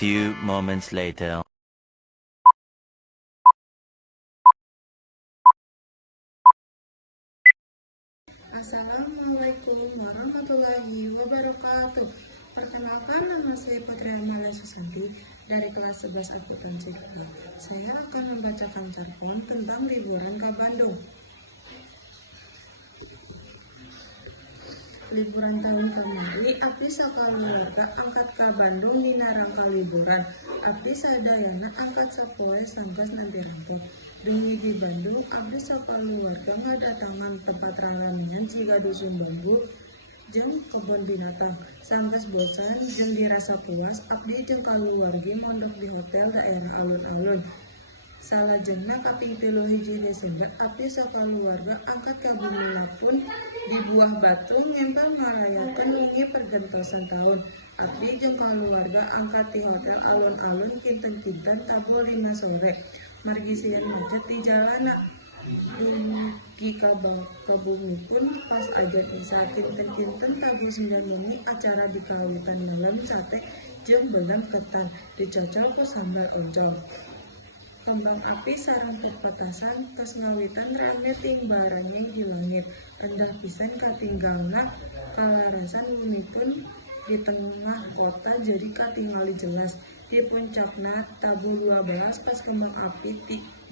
few moments later. Assalamualaikum warahmatullahi wabarakatuh. Perkenalkan, nama saya Putri Amalia Susanti dari kelas 11 akuntansi. Saya akan membacakan cerpen tentang liburan ke Bandung. Liburan tahun kemari, abdi sakaluarga angkat ka Bandung dina rangka liburan. Abdi sadayana angkat sapoe sanggeus nembe rampung. Dungi di Bandung, abdi sakaluarga ngadatangan tempat ralamian siga dusun bambu jeung kebun binatang. Sanggeus bosen jeung dirasa puas, abdi jeung kaluwargi mondok di hotel daerah alun-alun. Salajengna kaping 3 Desember, abdi sakaluarga angkat ka Bumalapun di Buah Batu ngempel ngarayakeun wengi pergentosan tahun. Abdi jeung kaluarga angkat di hotel alun-alun kinten-kinten tabul 5 sore. Margi sieun macet di jalana. Dugi ka bumi pun pas ajan Isya kinten-kinten pagi 9 menit acara dikawitan melem sate jeung beulem ketan dicocol ku sambal oncom. Kembang api sareng petasan tos ngawitan rame ting barangnya di langit. Endah pisan katinggalna kalarasan bumipun di tengah kota jadi katingali jelas. Di puncakna tabu 12 pas kembang api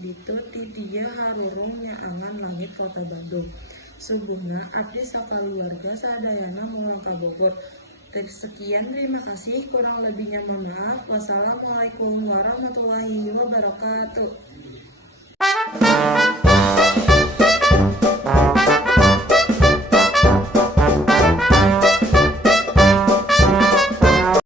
ditu ti dia harurung nyaangan langit kota Bandung. Subuhna abdi sakaluarga sadayana mulang ka Bogor. Sekian, terima kasih. Kurang lebihnya mohon maaf. Wassalamualaikum warahmatullahi wabarakatuh.